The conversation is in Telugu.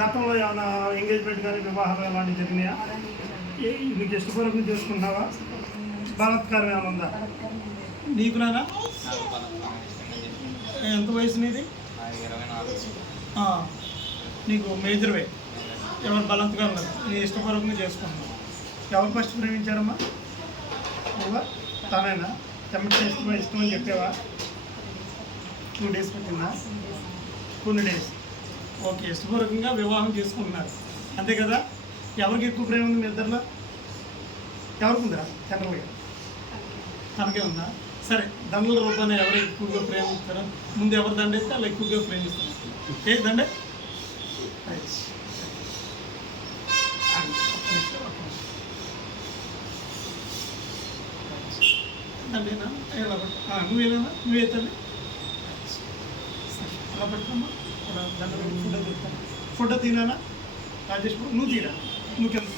గతంలో ఏమైనా ఎంగేజ్మెంట్ కానీ వివాహాలు అలాంటివి జరిగినాయా? నీకు ఇష్టపూర్వకం చేసుకుంటున్నావా? బలాత్కారం ఏమైనా ఉందా నీకు? నానా ఎంత వయసు నీది? నీకు మేజర్ వే. ఎవరు బలాత్కారం లేదు, నీ ఇష్టపూర్వకంగా చేసుకుంటున్నావు. ఎవరు ఫస్ట్ ప్రేమించారమ్మా? నువ్వా? తనేనా? చెమ్మటి ఇష్టం అని చెప్పావా? 2 days పట్టిందా? కొన్ని డేస్. ఓకే, ఇష్టపూర్వకంగా వివాహం చేసుకుంటున్నారు అంతే కదా? ఎవరికి ఎక్కువ ప్రేమ ఉంది మీ ఇద్దరిలో? ఎవరికి ఉందా జనరల్గా? తనకే ఉందా? సరే, దండల రూపాన్ని ఎవరు ఎక్కువగా ప్రేమిస్తారో ముందు ఎవరు దండైతే అలా ఎక్కువగా ప్రేమిస్తారు. ఏ దండే? దండేనా? ఎలా పట్టు? నువ్వేనా? నువ్వే తల్లి అలా పట్టుకోమ్మా. దండ ఫుడ్ తింటాను. ఫుడ్ తినానా రాజేష్? నువ్వు తీరా, నువ్వు కింద